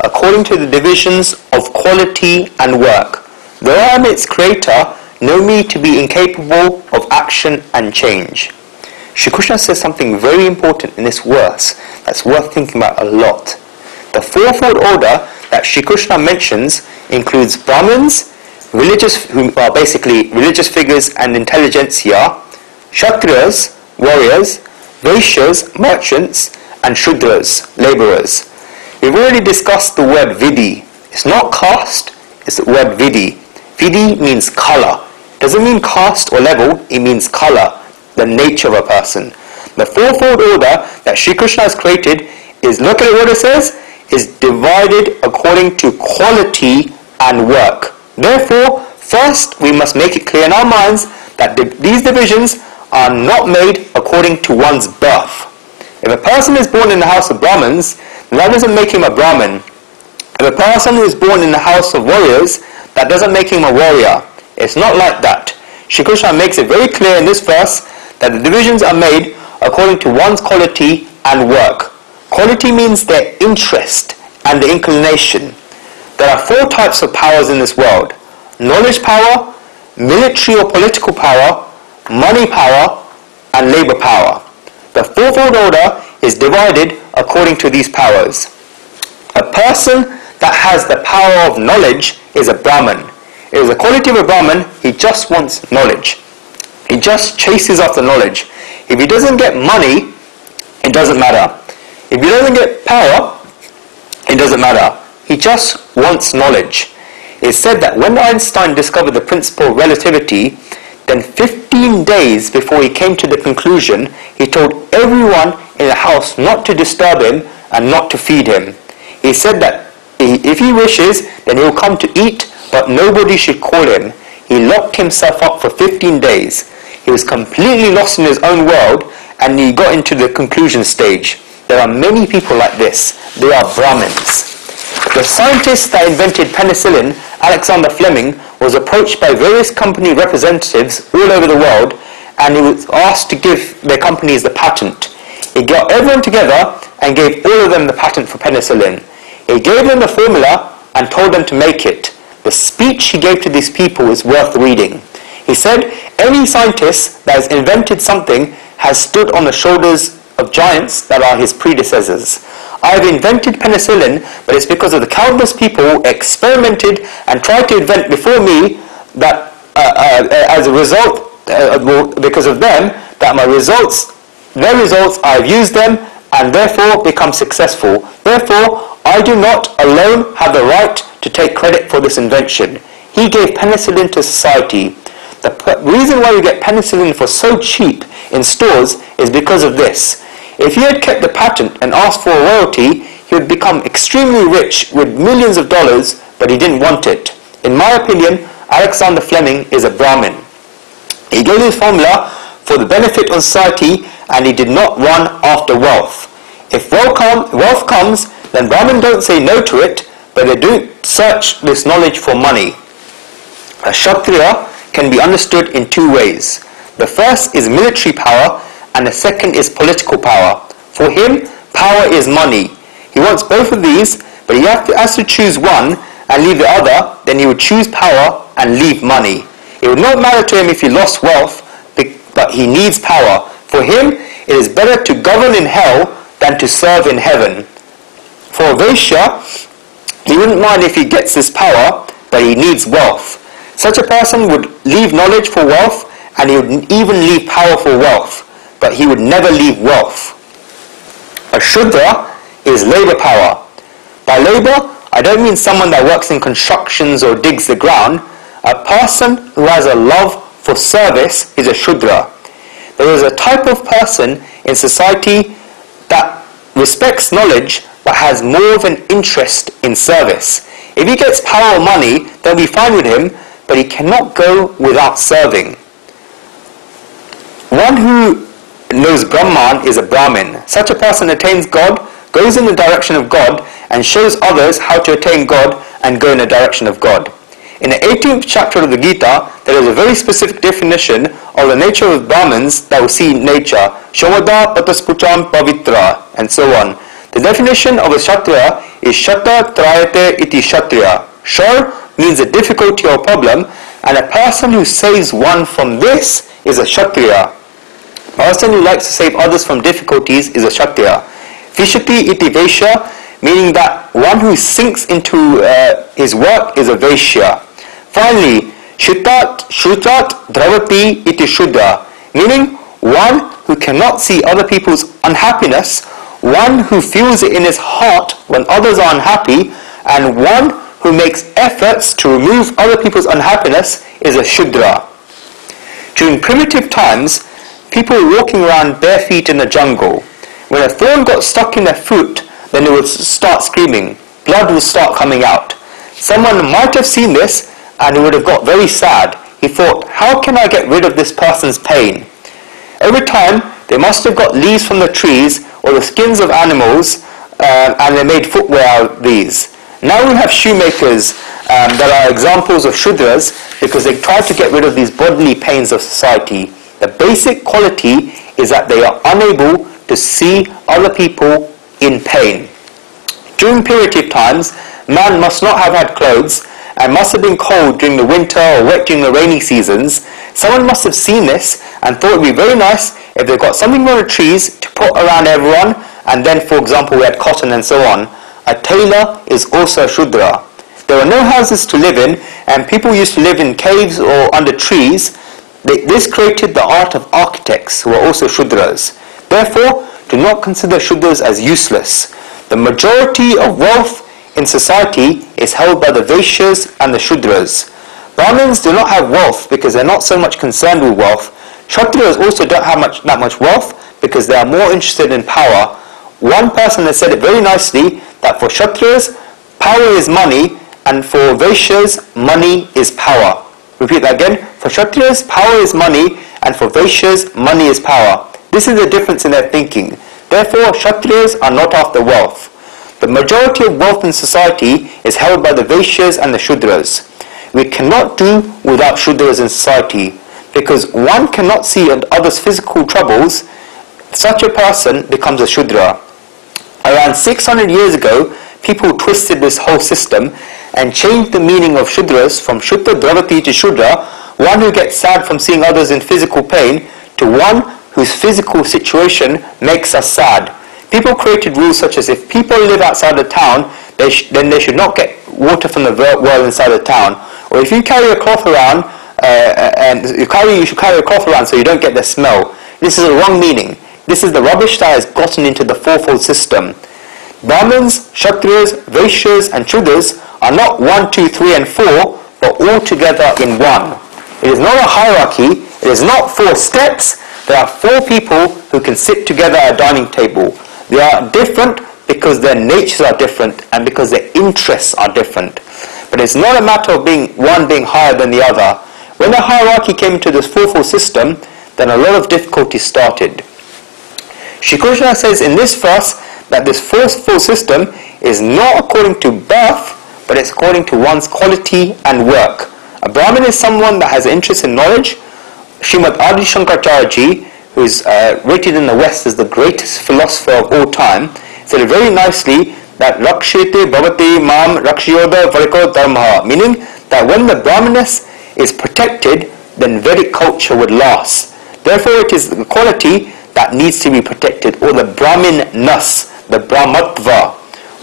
according to the divisions of quality and work. Though I am its creator, know me to be incapable of action and change. Shri Krishna says something very important in this verse that's worth thinking about a lot. The fourfold order that Shri Krishna mentions includes Brahmins, who are basically religious figures and intelligentsia, Kshatriyas, warriors, Vaishyas, merchants, and Shudras, labourers. We've already discussed the word Vidhi. It's not caste, it's the word Vidhi. Vidhi means colour. It doesn't mean caste or level, it means colour, the nature of a person. The fourfold order that Shri Krishna has created is, look at what it says, is divided according to quality and work. Therefore, first we must make it clear in our minds that these divisions are not made according to one's birth. If a person is born in the house of Brahmins, that doesn't make him a Brahmin. If a person is born in the house of warriors, that doesn't make him a warrior. It's not like that. Shri Krishna makes it very clear in this verse that the divisions are made according to one's quality and work. Quality means their interest and the inclination. There are 4 types of powers in this world: knowledge power, military or political power, money power, and labour power. The fourfold order is divided according to these powers. A person that has the power of knowledge is a Brahmin. It is the quality of a Brahmin, he just wants knowledge. He just chases after knowledge. If he doesn't get money, it doesn't matter. If he doesn't get power, it doesn't matter. He just wants knowledge. It's said that when Einstein discovered the principle of relativity, then 15 days before he came to the conclusion, he told everyone in the house not to disturb him and not to feed him. He said that if he wishes, then he will come to eat, but nobody should call him. He locked himself up for 15 days. He was completely lost in his own world, and he got into the conclusion stage. There are many people like this. They are Brahmins. The scientist that invented penicillin, Alexander Fleming, was approached by various company representatives all over the world, and he was asked to give their companies the patent. He got everyone together and gave all of them the patent for penicillin. He gave them the formula and told them to make it. The speech he gave to these people is worth reading. He said, any scientist that has invented something has stood on the shoulders of giants that are his predecessors. I have invented penicillin, but it's because of the countless people who experimented and tried to invent before me that as a result, because of them, that their results, I have used them and therefore become successful. Therefore, I do not alone have the right to take credit for this invention. He gave penicillin to society. The reason why you get penicillin for so cheap in stores is because of this. If he had kept the patent and asked for a royalty, he would become extremely rich with millions of dollars, but he didn't want it. In my opinion, Alexander Fleming is a Brahmin. He gave his formula for the benefit of society, and he did not run after wealth. If wealth comes, then Brahmin don't say no to it, but they do search this knowledge for money. A Kshatriya can be understood in 2 ways. The first is military power, and the second is political power. For him, power is money. He wants both of these, but he has to choose one and leave the other, then he would choose power and leave money. It would not matter to him if he lost wealth, but he needs power. For him, it is better to govern in hell than to serve in heaven. For a Vaishya, he wouldn't mind if he gets this power, but he needs wealth. Such a person would leave knowledge for wealth, and he would even leave power for wealth, but he would never leave wealth. A Shudra is labour power. By labour, I don't mean someone that works in constructions or digs the ground. A person who has a love for service is a Shudra. There is a type of person in society that respects knowledge but has more of an interest in service. If he gets power or money, they'll be fine with him, but he cannot go without serving. One who knows Brahman is a Brahmin. Such a person attains God, goes in the direction of God, and shows others how to attain God and go in the direction of God. In the 18th chapter of the Gita, there is a very specific definition of the nature of Brahmins that will see nature, Shamada Pataspucham Pavitra, and so on. The definition of a Kshatriya is Shatra Trayate iti Kshatriya. Shar means a difficulty or problem, and a person who saves one from this is a Kshatriya. A person who likes to save others from difficulties is a Kshatriya. Vishati iti Vaishya, meaning that one who sinks into his work is a Vaishya. Finally, Shutrat Dravati iti Shudra, meaning one who cannot see other people's unhappiness, one who feels it in his heart when others are unhappy, and one who makes efforts to remove other people's unhappiness is a Shudra. During primitive times, people were walking around bare feet in the jungle. When a thorn got stuck in their foot, then they would start screaming. Blood would start coming out. Someone might have seen this and he would have got very sad. He thought, how can I get rid of this person's pain? Over time, they must have got leaves from the trees or the skins of animals and they made footwear out of these. Now we have shoemakers that are examples of Shudras because they try to get rid of these bodily pains of society. The basic quality is that they are unable to see other people in pain. During primitive times, man must not have had clothes and must have been cold during the winter or wet during the rainy seasons. Someone must have seen this and thought it would be very nice if they got something on the trees to put around everyone, and then, for example, we had cotton and so on. A tailor is also a Shudra. There were no houses to live in, and people used to live in caves or under trees. This created the art of architects, who are also Shudras. Therefore, do not consider Shudras as useless. The majority of wealth in society is held by the Vaishyas and the Shudras. Brahmins do not have wealth because they're not so much concerned with wealth. Kshatriyas also don't have that much wealth because they are more interested in power. One person has said it very nicely that for Kshatriyas, power is money, and for Vaishyas, money is power. Repeat that again. For Kshatriyas, power is money, and for Vaishyas, money is power. This is the difference in their thinking. Therefore, Kshatriyas are not after wealth. The majority of wealth in society is held by the Vaishyas and the Shudras. We cannot do without Shudras in society, because one cannot see others' physical troubles. Such a person becomes a Shudra. Around 600 years ago, people twisted this whole system and changed the meaning of Shudras from Shutta Dravati to Shudra, one who gets sad from seeing others in physical pain, to one whose physical situation makes us sad. People created rules such as if people live outside the town, then they should not get water from the well inside the town. Or if you carry a cloth around, you should carry a cloth around so you don't get the smell. This is a wrong meaning. This is the rubbish that has gotten into the fourfold system. Brahmins, Kshatriyas, Vaishyas and Shudras are not 1, 2, 3 and 4, but all together in one. It is not a hierarchy, it is not 4 steps. There are 4 people who can sit together at a dining table. They are different because their natures are different and because their interests are different. But it's not a matter of one being higher than the other. When the hierarchy came into this fourfold system, then a lot of difficulties started. Shri Krishna says in this verse that this fourfold system is not according to birth, but it's according to one's quality and work. A Brahmin is someone that has an interest in knowledge. Srimad Adi Shankaracharya Ji, who is rated in the West as the greatest philosopher of all time, said it very nicely that Rakshite Bhavati Mam Rakshayoda Variko Dharma, meaning that when the Brahminess is protected, then Vedic culture would last. Therefore, it is the quality that needs to be protected, or the Brahmin-ness, the Brahmatva,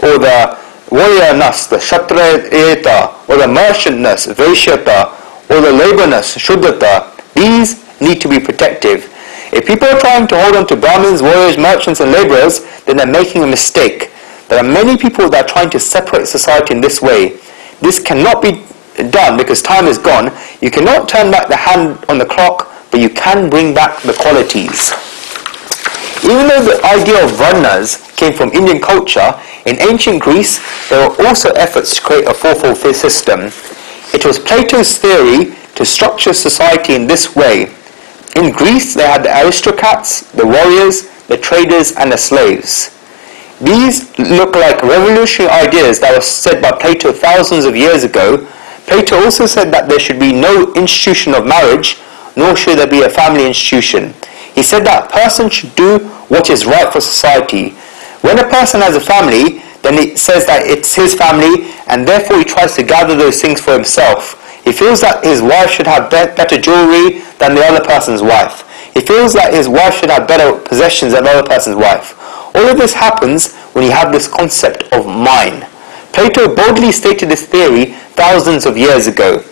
or the warrior-ness, the Kshatriyata, or the merchant-ness, Vaishyata, or the labor-ness, Shuddhata. These need to be protective. If people are trying to hold on to Brahmins, warriors, merchants and laborers, then they're making a mistake. There are many people that are trying to separate society in this way. This cannot be done because time is gone. You cannot turn back the hand on the clock, but you can bring back the qualities. Even though the idea of varnas came from Indian culture, in ancient Greece there were also efforts to create a fourfold system. It was Plato's theory to structure society in this way. In Greece they had the aristocrats, the warriors, the traders and the slaves. These look like revolutionary ideas that were said by Plato thousands of years ago. Plato also said that there should be no institution of marriage, nor should there be a family institution. He said that a person should do what is right for society. When a person has a family, then it says that it's his family, and therefore he tries to gather those things for himself. He feels that his wife should have better jewelry than the other person's wife. He feels that his wife should have better possessions than the other person's wife. All of this happens when you have this concept of mine. Plato boldly stated this theory thousands of years ago.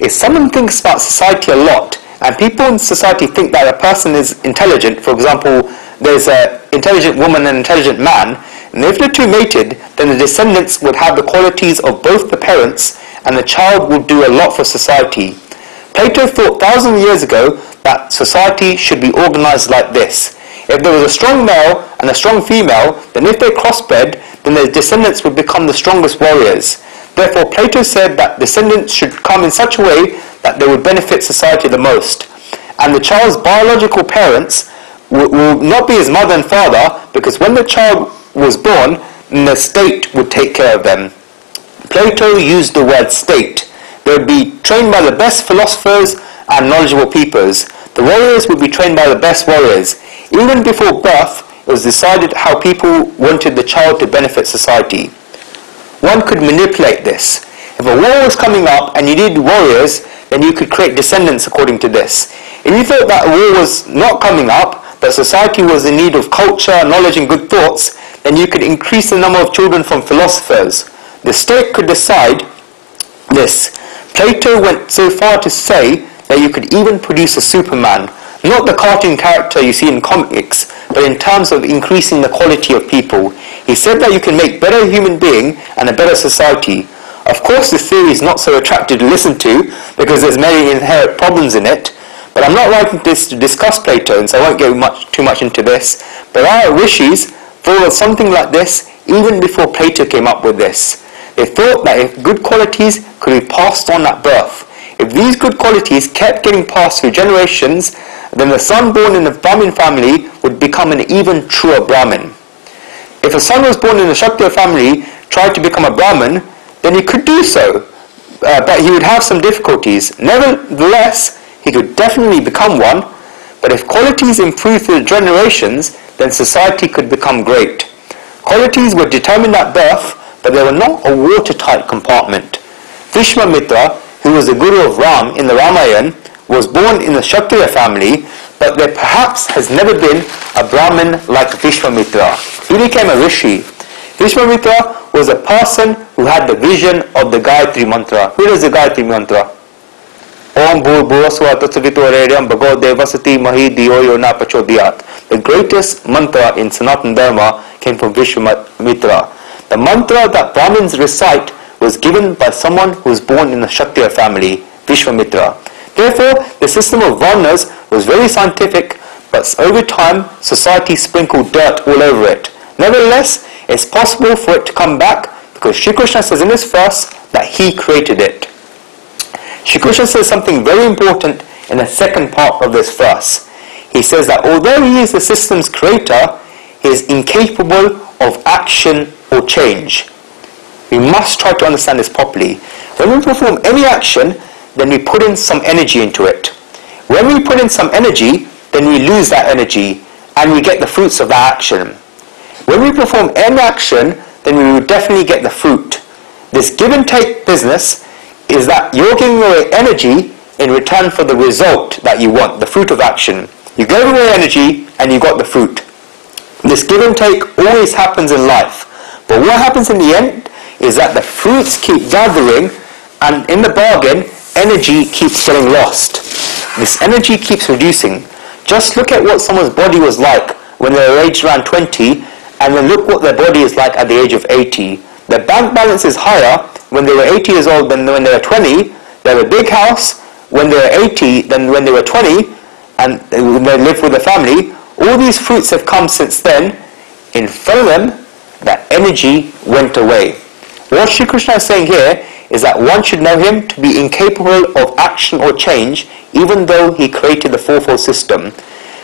If someone thinks about society a lot, and people in society think that a person is intelligent, for example, there's an intelligent woman and an intelligent man, and if the two mated, then the descendants would have the qualities of both the parents, and the child would do a lot for society. Plato thought thousands of years ago that society should be organized like this. If there was a strong male and a strong female, then if they crossbred, then their descendants would become the strongest warriors. Therefore, Plato said that descendants should come in such a way that they would benefit society the most. And the child's biological parents will not be his mother and father, because when the child was born, then the state would take care of them. Plato used the word state. They would be trained by the best philosophers and knowledgeable peoples. The warriors would be trained by the best warriors. Even before birth, it was decided how people wanted the child to benefit society. One could manipulate this. If a war was coming up and you needed warriors, then you could create descendants according to this. If you thought that a war was not coming up, that society was in need of culture, knowledge and good thoughts, then you could increase the number of children from philosophers. The state could decide this. Plato went so far to say that you could even produce a Superman, not the cartoon character you see in comics, but in terms of increasing the quality of people. He said that you can make better human being and a better society. Of course, this theory is not so attractive to listen to because there's many inherent problems in it, but I'm not writing this to discuss Plato, and so I won't go too much into this. But our rishis thought of something like this even before Plato came up with this. They thought that if good qualities could be passed on at birth, if these good qualities kept getting passed through generations, then the son born in a Brahmin family would become an even truer Brahmin. If a son was born in a Kshatriya family tried to become a Brahmin, then he could do so, but he would have some difficulties. Nevertheless, he could definitely become one, but if qualities improved through generations, then society could become great. Qualities were determined at birth, but they were not a watertight compartment. Vishwamitra, who was the guru of Ram in the Ramayana, was born in the Kshatriya family, but there perhaps has never been a Brahmin like Vishwamitra. He became a rishi. Vishwamitra was a person who had the vision of the Gayatri Mantra. Who does the Gayatri Mantra? Om Bhur Bhuvasva Tatsavito Aredyam Bhagavad Devasati Mahi Diyo Yona Pachodiyat. The greatest mantra in Sanatana Dharma came from Vishwamitra. The mantra that Brahmins recite was given by someone who was born in the Kshatriya family, Vishwamitra. Therefore, the system of varnas was very scientific, but over time, society sprinkled dirt all over it. Nevertheless, it's possible for it to come back because Shri Krishna says in this verse that he created it. Shri Krishna says something very important in the second part of this verse. He says that although he is the system's creator, he is incapable of action or change. We must try to understand this properly. When we perform any action, then we put in some energy into it. When we put in some energy, then we lose that energy and we get the fruits of that action. When we perform any action, then we will definitely get the fruit. This give and take business is that you're giving away energy in return for the result that you want, the fruit of action. You gave away energy and you got the fruit. This give and take always happens in life. But what happens in the end is that the fruits keep gathering, and in the bargain, energy keeps getting lost. This energy keeps reducing. Just look at what someone's body was like when they were aged around 20, and then look what their body is like at the age of 80. Their bank balance is higher when they were 80 years old than when they were 20. They have a big house when they were 80 than when they were 20, and when they live with a family. All these fruits have come since then. In front of them, that energy went away. What Shri Krishna is saying here is that one should know him to be incapable of action or change, even though he created the fourfold system.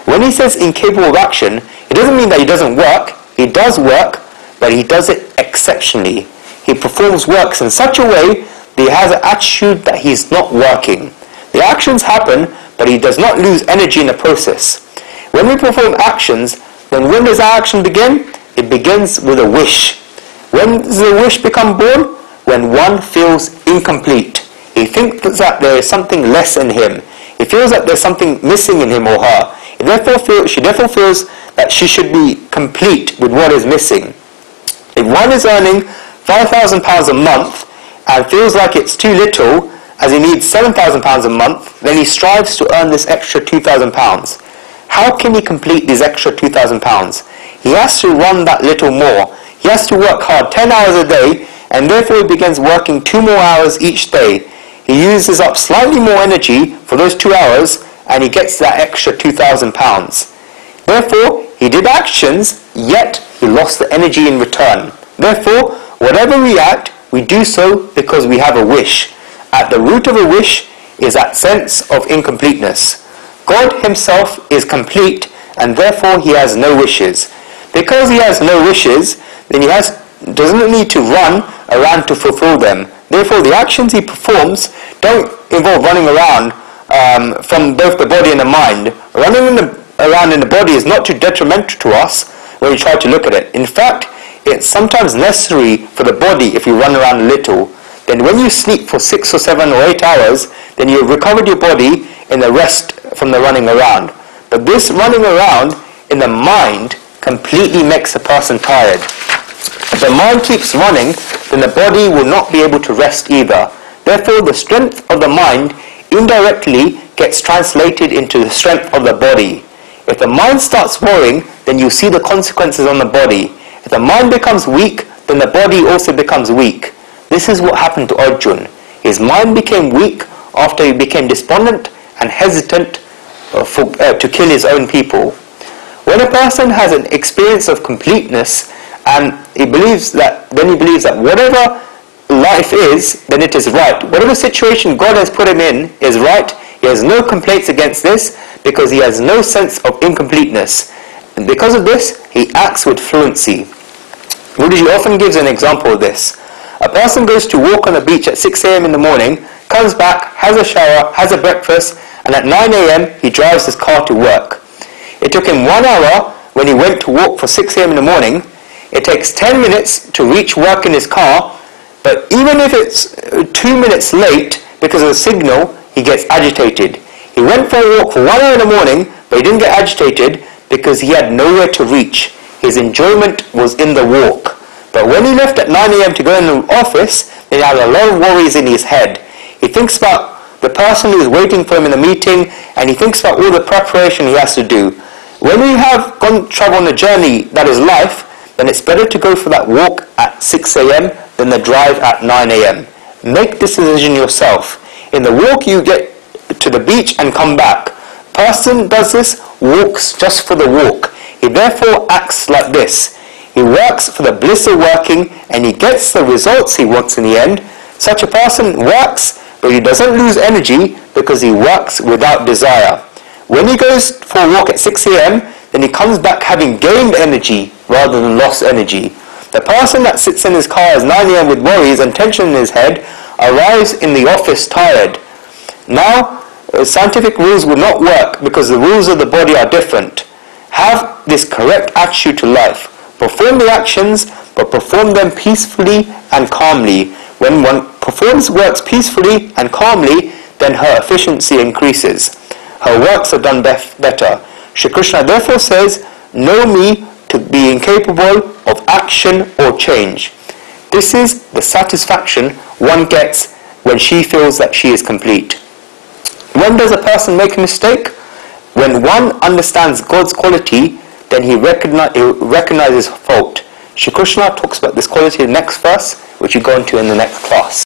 When he says incapable of action, it doesn't mean that he doesn't work. He does work, but he does it exceptionally. He performs works in such a way that he has an attitude that he's not working. The actions happen, but he does not lose energy in the process. When we perform actions, then when does our action begin? It begins with a wish. When does the wish become born? When one feels incomplete. He thinks that there is something less in him. He feels that there's something missing in him or her. She therefore feels that she should be complete with what is missing. If one is earning £5,000 a month and feels like it's too little, as he needs £7,000 a month, then he strives to earn this extra £2,000. How can he complete these extra £2,000? He has to run that little more. He has to work hard 10 hours a day, and therefore he begins working 2 more hours each day. He uses up slightly more energy for those 2 hours, and he gets that extra £2,000. Therefore, he did actions, yet he lost the energy in return. Therefore, whatever we act, we do so because we have a wish. At the root of a wish is that sense of incompleteness. God himself is complete, and therefore he has no wishes. Because he has no wishes, then he doesn't need to run around to fulfill them. Therefore, the actions he performs don't involve running around from both the body and the mind. Running around in the body is not too detrimental to us when we try to look at it. In fact, it's sometimes necessary for the body if you run around a little. Then when you sleep for 6 or 7 or 8 hours, then you've recovered your body in the rest from the running around. But this running around in the mind completely makes a person tired. If the mind keeps running, then the body will not be able to rest either. Therefore, the strength of the mind indirectly gets translated into the strength of the body. If the mind starts worrying, then you see the consequences on the body. If the mind becomes weak, then the body also becomes weak. This is what happened to Arjun. His mind became weak after he became despondent and hesitant to kill his own people. When a person has an experience of completeness, and he believes that whatever life is, then it is right. Whatever situation God has put him in is right. He has no complaints against this because he has no sense of incompleteness. And because of this, he acts with fluency. Guruji often gives an example of this. A person goes to walk on the beach at 6 a.m. in the morning, comes back, has a shower, has a breakfast, and at 9 a.m. he drives his car to work. It took him 1 hour when he went to walk for 6 a.m. in the morning. It takes 10 minutes to reach work in his car, but even if it's 2 minutes late because of the signal, he gets agitated. He went for a walk for 1 hour in the morning, but he didn't get agitated because he had nowhere to reach. His enjoyment was in the walk. But when he left at 9 a.m. to go in the office, he had a lot of worries in his head. He thinks about the person who is waiting for him in the meeting, and he thinks about all the preparation he has to do. When we have gone travel on a journey that is life, then it's better to go for that walk at 6 a.m. than the drive at 9 a.m. Make this decision yourself. In the walk you get to the beach and come back. Person does this, walks just for the walk. He therefore acts like this. He works for the bliss of working, and he gets the results he wants in the end. Such a person works, but he doesn't lose energy because he works without desire. When he goes for a walk at 6 a.m., then he comes back having gained energy rather than lost energy. The person that sits in his car at 9 a.m. with worries and tension in his head arrives in the office tired. Now, scientific rules will not work because the rules of the body are different. Have this correct attitude to life. Perform the actions, but perform them peacefully and calmly. When one works peacefully and calmly, then her efficiency increases. Her works are done better. Shri Krishna therefore says, know me to be incapable of action or change. This is the satisfaction one gets when she feels that she is complete. When does a person make a mistake? When one understands God's quality, then he recognizes fault. Shri Krishna talks about this quality in the next verse, which we go into in the next class.